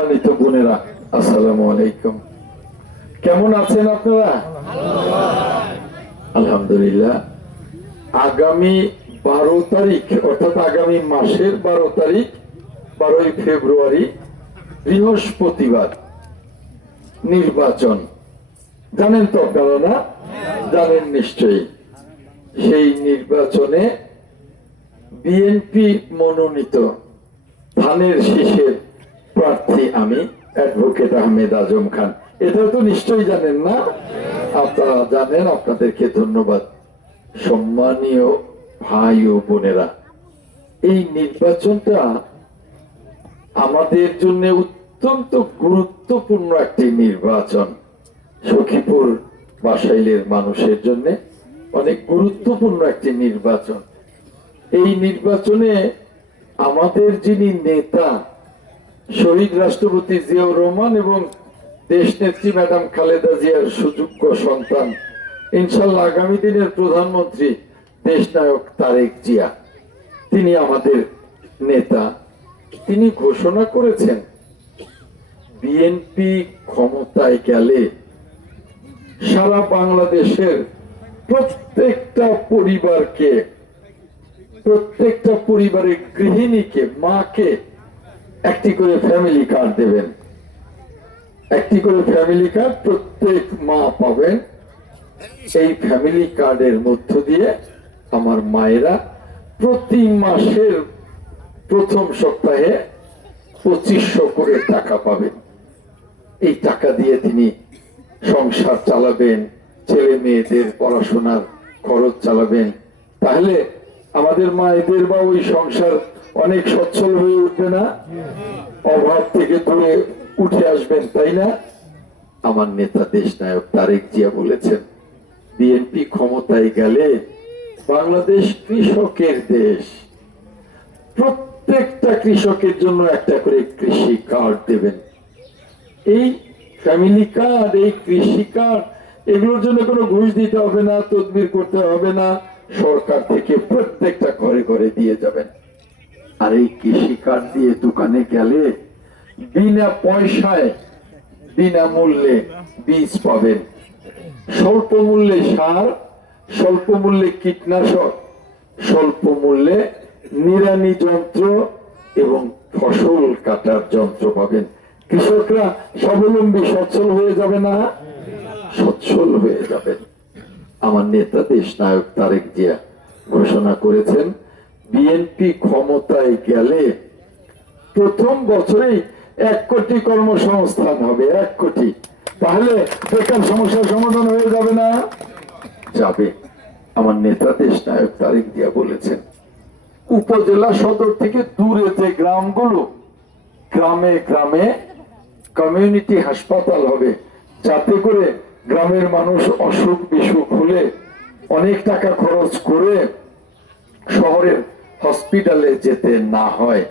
সম্মানিত বোনেরা, আসসালামু আলাইকুম। কেমন আছেন আপনারা? আলহামদুলিল্লাহ। আগামী বারো তারিখ, অর্থাৎ আগামী মাসের বারো তারিখ, বারোই ফেব্রুয়ারি, বৃহস্পতিবার নির্বাচন। জানেন তো আপনারা না? জানেন নিশ্চয়ই। সেই নির্বাচনে বিএনপি মনোনীত ধানের শীষের প্রার্থী আমি অ্যাডভোকেট আহমেদ আজম খান। এটা তো নিশ্চয়ই জানেন না? আপনারা জানেন, আপনাদেরকে ধন্যবাদ। সম্মানীয় ভাই ও বোনেরা, এই নির্বাচনটা আমাদের জন্য অত্যন্ত গুরুত্বপূর্ণ একটি নির্বাচন। সখীপুর বাসাইলের মানুষের জন্য অনেক গুরুত্বপূর্ণ একটি নির্বাচন। এই নির্বাচনে আমাদের যিনি নেতা শহীদ রাষ্ট্রপতি জিয়াউর রহমান এবং দেশ নেত্রী ম্যাডাম খালেদা জিয়ার সুযোগ্য সন্তান। ইনশাল্লাহ আগামী দিনের প্রধানমন্ত্রী দেশনায়ক তারেক জিয়া। তিনি আমাদের নেতা। তিনি ঘোষণা করেছেন, বিএনপি ক্ষমতায় গেলে সারা বাংলাদেশের প্রত্যেকটা পরিবারকে, প্রত্যেকটা পরিবারের গৃহিণীকে, মাকে একটি করে ফ্যামিলি কার্ড দেবেন। একটি করে ফ্যামিলি কার্ড প্রত্যেক মা পাবেন। এই ফ্যামিলি কার্ডের মধ্য দিয়ে আমার মায়েরা প্রতি মাসের প্রথম সপ্তাহে পঁচিশশো করে টাকা পাবেন। এই টাকা দিয়ে তিনি সংসার চালাবেন, ছেলে মেয়েদের পড়াশোনার খরচ চালাবেন। তাহলে আমাদের মায়েদের বা ওই সংসার অনেক সচ্ছল হয়ে উঠবে না। অভাব থেকে দূরে উঠে আসবেন, তাই না? আমার নেতা দেশ নায়ক তারেক জিয়া বলেছেন, বিএনপি ক্ষমতায় গেলে বাংলাদেশ কৃষকের দেশ। প্রত্যেকটা কৃষকের জন্য একটা করে কৃষি কার্ড দেবেন। এই ফ্যামিলি কার্ড, এই কৃষি কার্ড, এগুলোর জন্য কোনো ঘুষ দিতে হবে না, তদবির করতে হবে না। সরকার থেকে প্রত্যেকটা ঘরে ঘরে দিয়ে যাবেন। আর এই কৃষি কার্ড দিয়ে দোকানে গেলে বিনা পয়সায় বিনামূল্যে বীজ পাবেন। স্বল্প মূল্যে সার, স্বল্প মূল্যে কীটনাশক, স্বল্প মূল্যে নিরানি যন্ত্র এবং ফসল কাটার যন্ত্র পাবেন। কৃষকরা স্বাবলম্বী, সচ্ছল হয়ে যাবে না? সচ্ছল হয়ে যাবেন। আমার নেতা দেশ নায়ক তারেক জিয়া ঘোষণা করেছেন বিএনপি ক্ষমতায় গেলে প্রথম বছরেই এক কোটি কর্মসংস্থান হবে, এক কোটি। তাহলে বেকার সমস্যার সমাধান হয়ে যাবে না? যাবে। আমার নেতা দেশ নায়ক তারিক দিয়া বলেছেন, উপজেলা সদর থেকে দূরে যে গ্রামগুলো, গ্রামে গ্রামে কমিউনিটি হাসপাতাল হবে, যাতে করে গ্রামের মানুষ অসুখ বিসুখ হলে অনেক টাকা খরচ করে শহরের হসপিটালে যেতে না হয়।